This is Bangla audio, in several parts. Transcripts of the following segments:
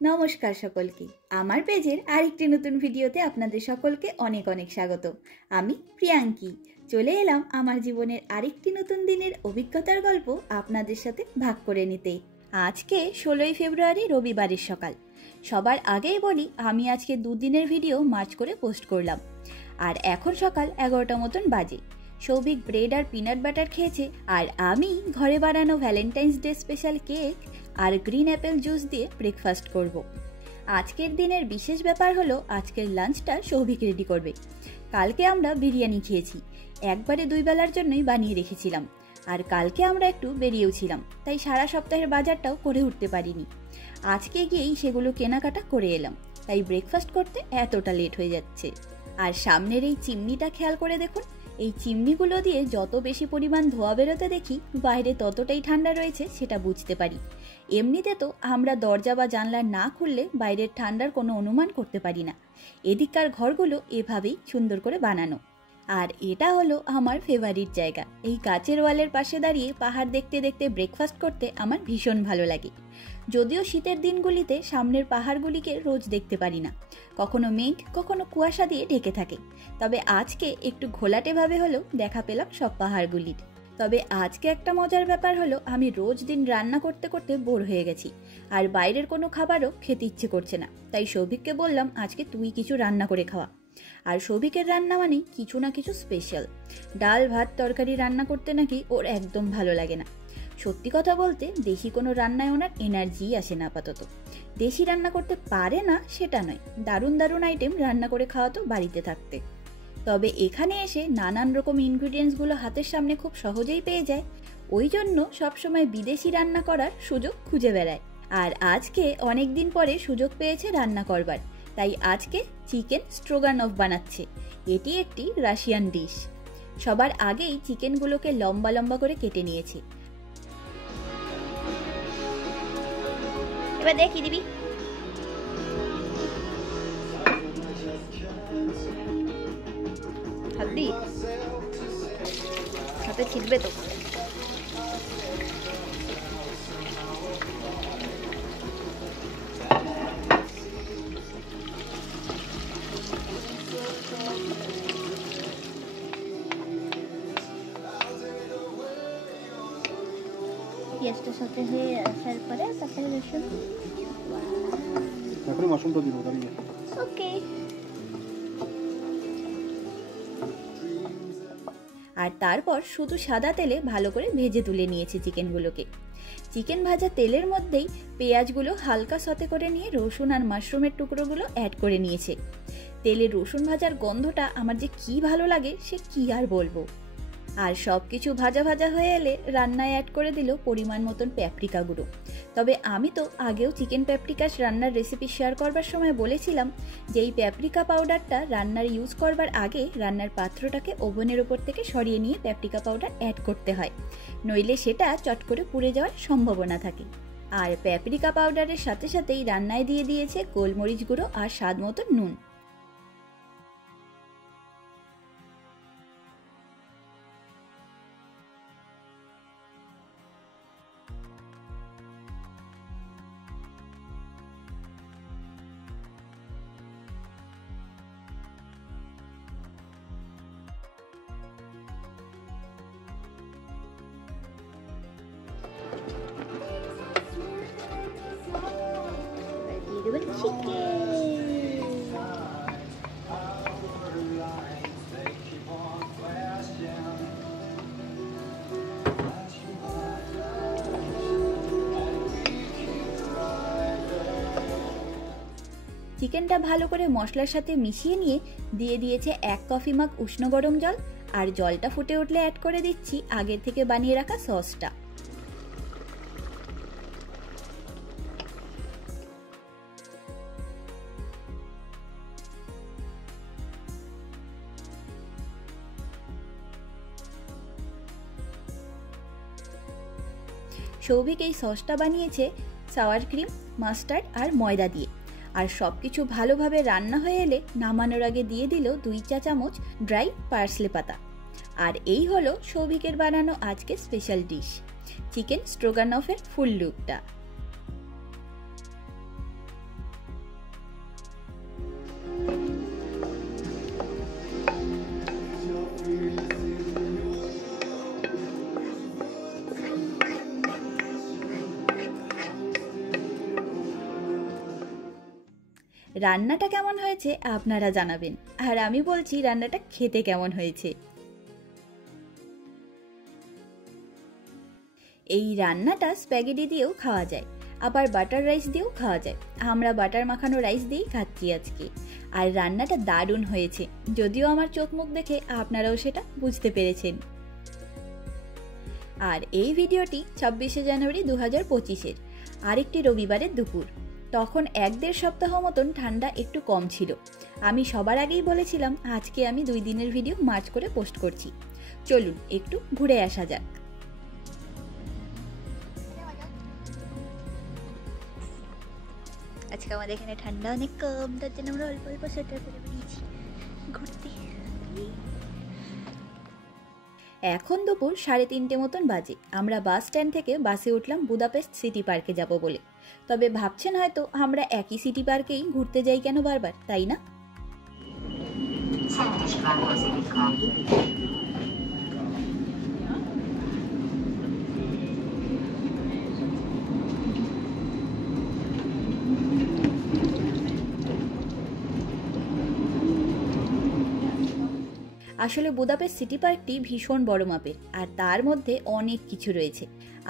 নমস্কার সকলকে, আমার পেজের আরেকটি নতুন ভিডিওতে আপনাদের সকলকে অনেক অনেক স্বাগত। আমি প্রিয়াঙ্কি চলে এলাম আমার জীবনের আরেকটি নতুন দিনের অভিজ্ঞতার গল্প আপনাদের সাথে ভাগ করে নিতে। আজকে 16ই ফেব্রুয়ারি রবিবারের সকাল। সবার আগেই বলি, আমি আজকে দুদিনের ভিডিও মার্চ করে পোস্ট করলাম। আর এখন সকাল 11টা মতন বাজে। সৌভিক ব্রেড আর পিনাট বাটার খেয়েছে, আর আমি ঘরে বানানো ভ্যালেন্টাইন্স ডে স্পেশাল কেক আর গ্রিন অ্যাপেল জুস দিয়ে ব্রেকফাস্ট করব। আজকের দিনের বিশেষ ব্যাপার হলো আজকের লাঞ্চটা সৌভিক রেডি করবে। কালকে আমরা বিরিয়ানি খেয়েছি, একবারে 2 বেলার জন্যই বানিয়ে রেখেছিলাম। আর কালকে আমরা একটু বেরিয়েও ছিলাম, তাই সারা সপ্তাহের বাজারটাও করে উঠতে পারিনি। আজকে গিয়েই সেগুলো কেনাকাটা করে এলাম, তাই ব্রেকফাস্ট করতে এতটা লেট হয়ে যাচ্ছে। আর সামনের এই চিমনিটা খেয়াল করে দেখুন, এই চিমনিগুলো দিয়ে যত বেশি পরিমাণ ধোঁয়া বেরোতে দেখি, বাইরে ততটাই ঠান্ডা রয়েছে সেটা বুঝতে পারি। এমনিতে তো আমরা দরজা বা জানলা না খুললে বাইরের ঠান্ডার কোনো অনুমান করতে পারি না। এদিককার ঘরগুলো এভাবেই সুন্দর করে বানানো। আর এটা হলো আমার ফেভারিট জায়গা। এই কাচের ওয়ালের পাশে দাঁড়িয়ে পাহাড় দেখতে দেখতে ব্রেকফাস্ট করতে আমার ভীষণ ভালো লাগে। যদিও শীতের দিনগুলিতে সামনের পাহাড়গুলিকে রোজ দেখতে পারি না, কখনো মেঘ কখনো কুয়াশা দিয়ে ঢেকে থাকে। তবে আজকে একটু ঘোলাটেভাবে হলেও দেখা পেলাম সব পাহাড়গুলির। তবে আজকে একটা মজার ব্যাপার হলো, আমি রোজ দিন রান্না করতে করতে বোর হয়ে গেছি, আর বাইরের কোনো খাবারও খেতে ইচ্ছে করছে না। তাই সৌভিককে বললাম, আজকে তুই কিছু রান্না করে খাওয়া। আর সৌভিকের রান্না মানে কিছু না কিছু স্পেশাল। ডাল ভাত তরকারি রান্না করতে নাকি ওর একদম ভালো লাগে না। সত্যি কথা বলতে দেশি কোনো রান্নায় ওনার এনার্জিই আসে না আপাতত। দেশি রান্না করতে পারে না সেটা নয়, দারুণ দারুণ আইটেম রান্না করে খাওয়া তো বাড়িতে থাকতে। তবে এখানে এসে নানান রকম ইনগ্রিডিয়েন্টসগুলো হাতের সামনে খুব সহজেই পেয়ে যায়, ওই জন্য সবসময় বিদেশি রান্না করার সুযোগ খুঁজে বেড়ায়। আর আজকে অনেক দিন পরে সুযোগ পেয়েছে রান্না করবার, তাই আজকে চিকেন স্ট্রোগানফ বানাচ্ছে। এটি একটি রাশিয়ান ডিশ। সবার আগেই চিকেনগুলোকে লম্বা লম্বা করে কেটে নিয়েছে। এবার দেখি দিবি, হাত দি, হাতে ছিটবে তো। পেঁয়াজটার সাথে হয়ে আসার পরে তারপরে রসুন, এখন মাশরুমটা দিব দাঁড়িয়ে। ওকে। আর তারপর শুধু সাদা তেলে ভালো করে ভেজে তুলে নিয়েছে চিকেনগুলোকে। চিকেন ভাজা তেলের মধ্যেই পেঁয়াজগুলো হালকা সতে করে নিয়ে রসুন আর মাশরুমের টুকরোগুলো অ্যাড করে নিয়েছে। তেলে রসুন ভাজার গন্ধটা আমার যে কি ভালো লাগে সে কি আর বলবো। আর সব কিছু ভাজা ভাজা হয়ে এলে রান্নায় অ্যাড করে দিল পরিমাণ মতন প্যাপরিকা গুঁড়ো। তবে আমি তো আগেও চিকেন প্যাপরিকাস রান্নার রেসিপি শেয়ার করবার সময় বলেছিলাম যে এই প্যাপরিকা পাউডারটা রান্নার ইউজ করবার আগে রান্নার পাত্রটাকে ওভেনের ওপর থেকে সরিয়ে নিয়ে প্যাপরিকা পাউডার অ্যাড করতে হয়, নইলে সেটা চট করে পুড়ে যাওয়ার সম্ভাবনা থাকে। আর প্যাপরিকা পাউডারের সাথে সাথেই রান্নায় দিয়ে দিয়েছে গোলমরিচ গুঁড়ো আর স্বাদ মতো নুন। চিকেনটা ভালো করে মশলার সাথে মিশিয়ে নিয়ে দিয়ে দিয়েছে 1 কফি মাগ উষ্ণ গরম জল, আর জলটা ফুটে উঠলে অ্যাড করে দিচ্ছি আগে থেকে বানিয়ে রাখা সসটা। সৌভিক এই সসটা বানিয়েছে সাওয়ার ক্রিম, মাস্টার্ড আর ময়দা দিয়ে। আর সব কিছু ভালোভাবে রান্না হয়ে এলে নামানোর আগে দিয়ে দিল 2 চা চামচ ড্রাই পার্সলে পাতা। আর এই হলো সৌভিকের বানানো আজকে স্পেশাল ডিশ, চিকেন স্ট্রোগানফের ফুল লুকটা। রান্নাটা কেমন হয়েছে আপনারা জানাবেন, আর আমি বলছি রান্নাটা খেতে কেমন হয়েছে। এই রান্নাটা স্প্যাগেটি দিয়েও খাওয়া যায়, আবার বাটার রাইস দিয়েও খাওয়া যায়। আমরা বাটার মাখানো রাইস দিয়েই খাচ্ছি আজকে। আর রান্নাটা দারুণ হয়েছে, যদিও আমার চোখ মুখ দেখে আপনারাও সেটা বুঝতে পেরেছেন। আর এই ভিডিওটি 26শে জানুয়ারি 2025-এর আরেকটি রবিবারের দুপুর। তখন 1-1.5 সপ্তাহ মতন ঠান্ডা একটু কম ছিল। আমি সবার আগেই বলেছিলাম আজকে আমি 2 দিনের ভিডিও মার্চ করে পোস্ট করছি। চলুন একটু ঘুরে আসা যাক। আজকে আমাদের এখানে ঠান্ডা অনেক কম, তার জন্য আমরা অল্প অল্প সোয়েটার পরে বেরিয়েছি ঘুরতে। এখন দুপুর 3:30 মতন বাজে। আমরা বাস স্ট্যান্ড থেকে বাসে উঠলাম বুদাপেস্ট সিটি পার্কে যাব বলে। তবে ভাবছেন হয়তো আমরা একই সিটি পার্কেই ঘুরতে যাই কেন বারবার, তাই না? আসলে বুদাপেস্ট সিটি পার্কটি ভীষণ বড় মাপের, আর তার মধ্যে অনেক কিছু রয়েছে।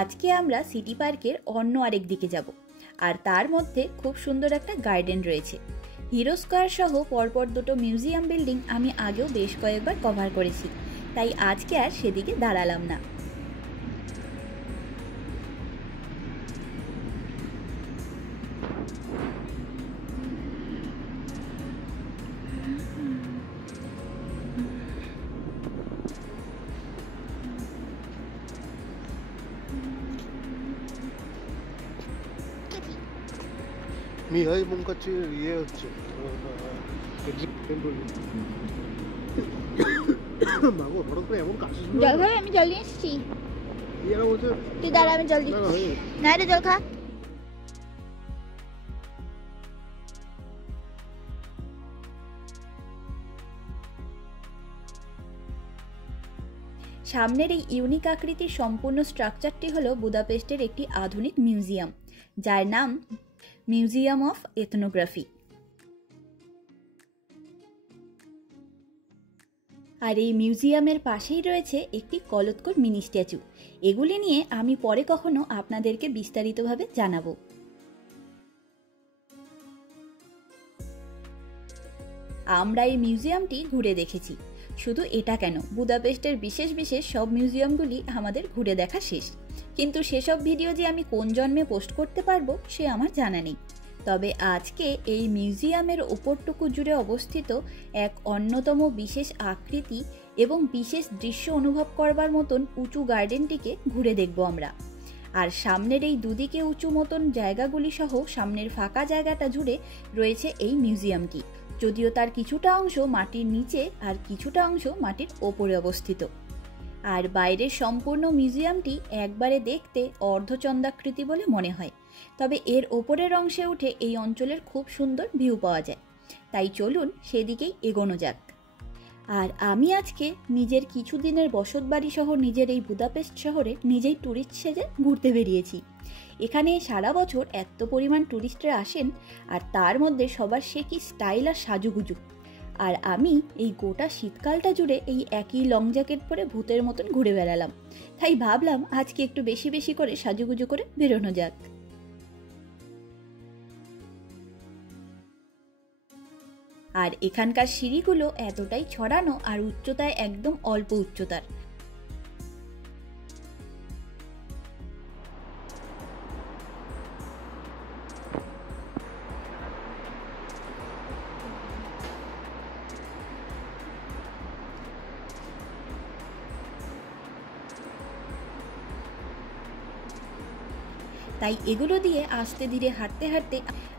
আজকে আমরা সিটি পার্কের অন্য আরেক দিকে যাব, আর তার মধ্যে খুব সুন্দর একটা গার্ডেন রয়েছে। হিরো স্কোয়ার সহ পরপর 2টো মিউজিয়াম বিল্ডিং আমি আগেও বেশ কয়েকবার কভার করেছি, তাই আজকে আর সেদিকে দাঁড়ালাম না। 미하이 뭔가지 이해였지. মাগো হঠাৎ করে এমন কাশি শুরু জল খাবে? আমি জল নিয়ে এসেছি। ইয়ারা বলছে তুই দাঁড়া, আমি জল দিচ্ছি। না রে, জল খা। সামনের এই ইউনিক আকৃতির সম্পূর্ণ স্ট্রাকচারটি হলো বুদাপেস্টের একটি আধুনিক মিউজিয়াম, যার নাম মিউজিয়াম অফ এথনোগ্রাফি। আর এই মিউজিয়ামের পাশেই রয়েছে একটি কলতকর মিনি স্ট্যাচু। এগুলি নিয়ে আমি পরে কখনো আপনাদেরকে বিস্তারিতভাবে জানাবো। আমরা এই মিউজিয়ামটি ঘুরে দেখেছি। শুধু এটা কেন, বুদাপেস্টের বিশেষ বিশেষ সব মিউজিয়ামগুলি আমাদের ঘুরে দেখা শেষ। কিন্তু সেসব ভিডিও যে আমি কোন জন্মে পোস্ট করতে পারবো সে আমার জানা নেই। তবে আজকে এই মিউজিয়ামের ওপরটুকু জুড়ে অবস্থিত এক অন্যতম বিশেষ আকৃতি এবং বিশেষ দৃশ্য অনুভব করবার মতন উঁচু গার্ডেনটিকে ঘুরে দেখব আমরা। আর সামনের এই দুদিকে উঁচু মতন জায়গাগুলি সহ সামনের ফাঁকা জায়গাটা জুড়ে রয়েছে এই মিউজিয়ামটি, যদিও তার কিছুটা অংশ মাটির নিচে আর কিছুটা অংশ মাটির ওপরে অবস্থিত। আর বাইরের সম্পূর্ণ মিউজিয়ামটি একবারে দেখতে অর্ধচন্দ্রাকৃতি বলে মনে হয়, তবে এর ওপরের অংশে উঠে এই অঞ্চলের খুব সুন্দর ভিউ পাওয়া যায়। তাই চলুন সেদিকেই এগোনো যাক। আর আমি আজকে নিজের কিছুদিনের বসতবাড়ি সহ নিজের এই বুদাপেস্ট শহরে নিজেই ট্যুরিস্ট সেজে ঘুরতে বেরিয়েছি। এখানে সারা বছর এত পরিমাণ ট্যুরিস্টরা আসেন, আর তার মধ্যে সবার সে কি স্টাইল আর সাজুগুজু। আর আমি এই গোটা শীতকালটা জুড়ে এই একই লং জ্যাকেট পরে ভূতের মতন ঘুরে বেড়ালাম। তাই ভাবলাম আজকে একটু বেশি বেশি করে সাজুগুজু করে বেরোনো যাক। আর এখানকার সিঁড়িগুলো এতটাই ছড়ানো আর উচ্চতায় একদম অল্প উচ্চতার। তাই এগুলো দিয়ে আস্তে ধীরে হাঁটতে হাঁটতে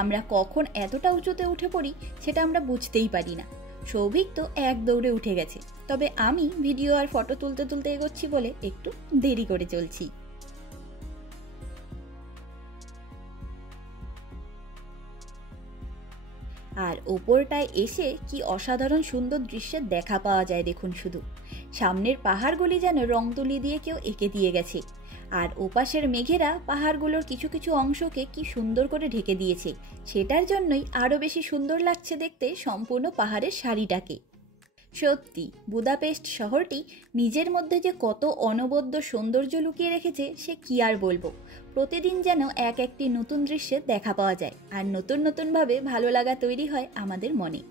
আমরা কখন এতটা উঁচুতে উঠে পড়ি সেটা আমরা বুঝতেই পারি না। সৌভিক তো এক দৌড়ে উঠে গেছে, তবে আমি ভিডিও আর ফটো তুলতে তুলতে এগোচ্ছি বলে একটু দেরি করে চলছি। আর ওপরটায় এসে কি অসাধারণ সুন্দর দৃশ্যের দেখা পাওয়া যায় দেখুন শুধু। সামনের পাহাড়গুলি যেন রং তুলি দিয়ে কেউ এঁকে দিয়ে গেছে। আর ওপাশের মেঘেরা পাহাড়গুলোর কিছু কিছু অংশকে কি সুন্দর করে ঢেকে দিয়েছে, সেটার জন্যই আরও বেশি সুন্দর লাগছে দেখতে সম্পূর্ণ পাহাড়ের সারিটাকে। সত্যি বুদাপেস্ট শহরটি নিজের মধ্যে যে কত অনবদ্য সৌন্দর্য লুকিয়ে রেখেছে সে কি আর বলবো। প্রতিদিন যেন এক একটি নতুন দৃশ্যের দেখা পাওয়া যায়, আর নতুন নতুনভাবে ভালো লাগা তৈরি হয় আমাদের মনে।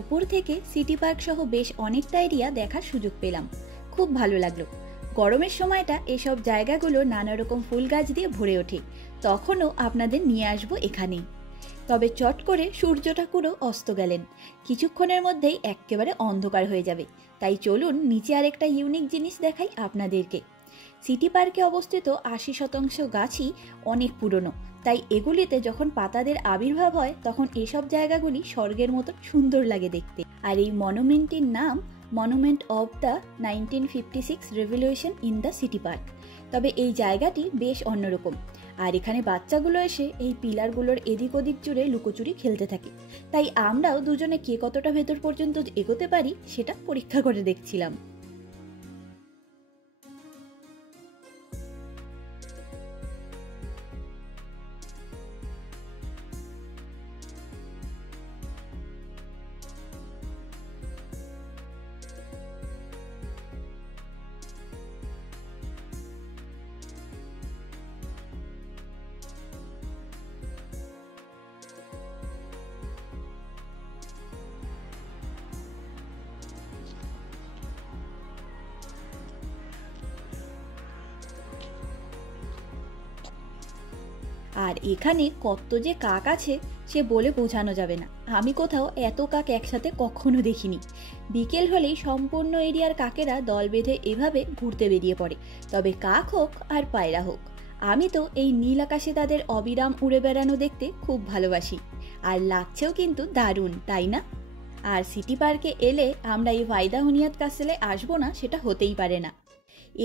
ওপর থেকে সিটি পার্ক সহ বেশ অনেকটা এরিয়া দেখার সুযোগ পেলাম, খুব ভালো লাগলো। গরমের সময়টা এসব জায়গাগুলো নানা রকম ফুল গাছ দিয়ে ভরে ওঠে, তখনও আপনাদের নিয়ে আসবো এখানে। তবে চট করে সূর্য ঠাকুরও অস্ত গেলেন, কিছুক্ষণের মধ্যেই একেবারে অন্ধকার হয়ে যাবে। তাই চলুন নিচে আরেকটা ইউনিক জিনিস দেখাই আপনাদেরকে। সিটি পার্কে অবস্থিত 80% গাছই অনেক পুরনো, তাই এগুলিতে যখন পাতাদের আবির্ভাব হয় তখন এসব জায়গাগুলি স্বর্গের মতো সুন্দর লাগে দেখতে। আর এই মনুমেন্টটির নাম monument of the 1956 revolution in the city park. তবে এই জায়গাটি বেশ অন্যরকম, আর এখানে বাচ্চাগুলো এসে এই পিলারগুলোর এদিক ওদিক জুড়ে লুকোচুরি খেলতে থাকে। তাই আমরাও দুজনে কে কতটা ভেতর পর্যন্ত এগোতে পারি সেটা পরীক্ষা করে দেখছিলাম। আর এখানে কত যে কাক আছে সে বলে বোঝানো যাবে না। আমি কোথাও এত কাক একসাথে কখনো দেখিনি। বিকেল হলেই সম্পূর্ণ এরিয়ার কাকেরা দল বেঁধে এভাবে ঘুরতে বেরিয়ে পড়ে। তবে কাক হোক আর পায়রা হোক, আমি তো এই নীল আকাশে তাদের অবিরাম উড়ে বেড়ানো দেখতে খুব ভালোবাসি। আর লাগছেও কিন্তু দারুণ, তাই না? আর সিটি পার্কে এলে আমরা এই ভাইদা হুনিয়াত কাসেলে আসবো না সেটা হতেই পারে না।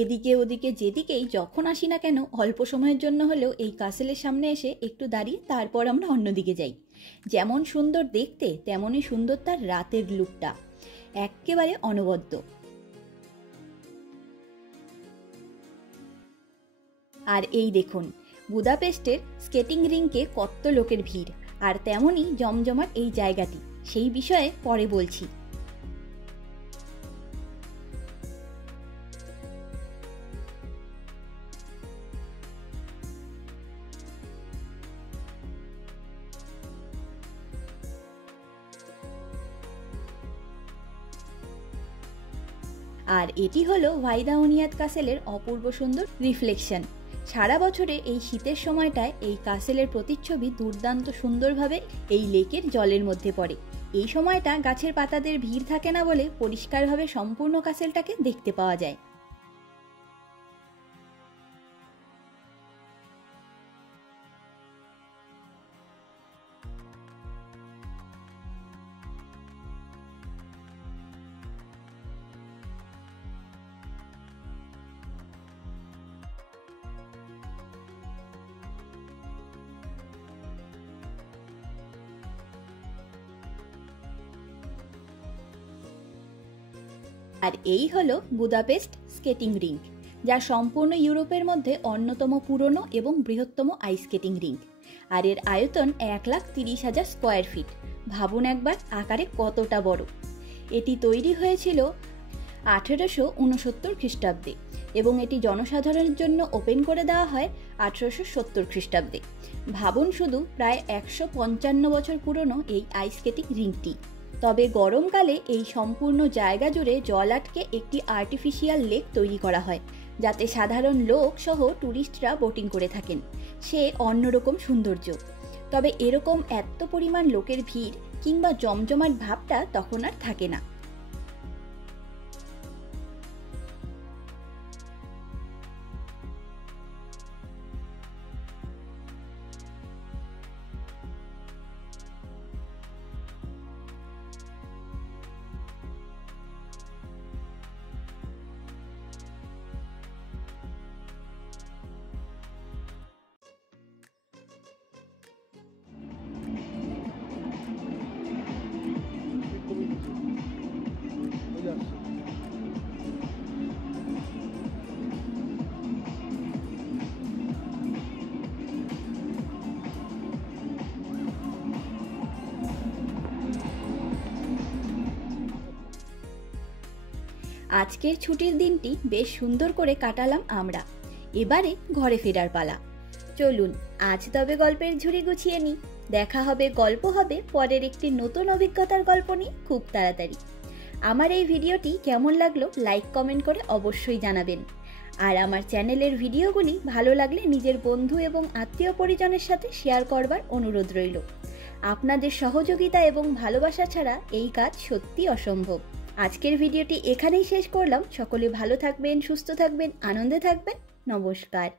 এদিকে ওদিকে যেদিকেই যখন আসি না কেন অল্প সময়ের জন্য হলেও এই কাসেলের সামনে এসে একটু দাঁড়িয়ে তারপর আমরা অন্যদিকে যাই। যেমন সুন্দর দেখতে তেমনই সুন্দর তার রাতের লুকটা, একেবারে অনবদ্য। আর এই দেখুন বুদাপেস্টের স্কেটিং রিংকে কত লোকের ভিড়, আর তেমনই জমজমাট এই জায়গাটি, সেই বিষয়ে পরে বলছি। আর এটি হলো ভাইদা হুনিয়াত কাসেলের অপূর্ব সুন্দর রিফ্লেকশন। সারা বছরে এই শীতের সময়টায় এই কাসেলের প্রতিচ্ছবি দুর্দান্ত সুন্দরভাবে এই লেকের জলের মধ্যে পড়ে। এই সময়টা গাছের পাতাদের ভিড় থাকে না বলে পরিষ্কারভাবে সম্পূর্ণ কাসেলটাকে দেখতে পাওয়া যায়। আর এই হলো বুদাপেস্ট স্কেটিং রিঙ্ক, যা সম্পূর্ণ ইউরোপের মধ্যে অন্যতম পুরনো এবং বৃহত্তম আইস স্কেটিং রিঙ্ক। আর এর আয়তন 1,30,000 স্কোয়ার ফিট। ভাবুন একবার আকারে কতটা বড়। এটি তৈরি হয়েছিল 1869 খ্রিস্টাব্দে এবং এটি জনসাধারণের জন্য ওপেন করে দেওয়া হয় 1870 খ্রিস্টাব্দে। ভাবুন শুধু প্রায় 155 বছর পুরনো এই আইস স্কেটিং রিঙ্কটি। তবে গরমকালে এই সম্পূর্ণ জায়গা জুড়ে জল আটকে একটি আর্টিফিশিয়াল লেক তৈরি করা হয়, যাতে সাধারণ লোক সহ ট্যুরিস্টরা বোটিং করে থাকেন। সে অন্যরকম সৌন্দর্য। তবে এরকম এত পরিমাণ লোকের ভিড় কিংবা জমজমাট ভাবটা তখন আর থাকে না। আজকের ছুটির দিনটি বেশ সুন্দর করে কাটালাম আমরা। এবারে ঘরে ফেরার পালা। চলুন আজ তবে গল্পের ঝুড়ি গুছিয়ে নিই। দেখা হবে, গল্প হবে পরের একটি নতুন অভিজ্ঞতার গল্প নিয়ে খুব তাড়াতাড়ি। আমার এই ভিডিওটি কেমন লাগলো লাইক কমেন্ট করে অবশ্যই জানাবেন। আর আমার চ্যানেলের ভিডিওগুলি ভালো লাগলে নিজের বন্ধু এবং আত্মীয় পরিজনের সাথে শেয়ার করবার অনুরোধ রইল। আপনাদের সহযোগিতা এবং ভালোবাসা ছাড়া এই কাজ সত্যি অসম্ভব। আজকের ভিডিওটি এখানেই শেষ করলাম। সকলে ভালো থাকবেন, সুস্থ থাকবেন, আনন্দে থাকবেন। নমস্কার।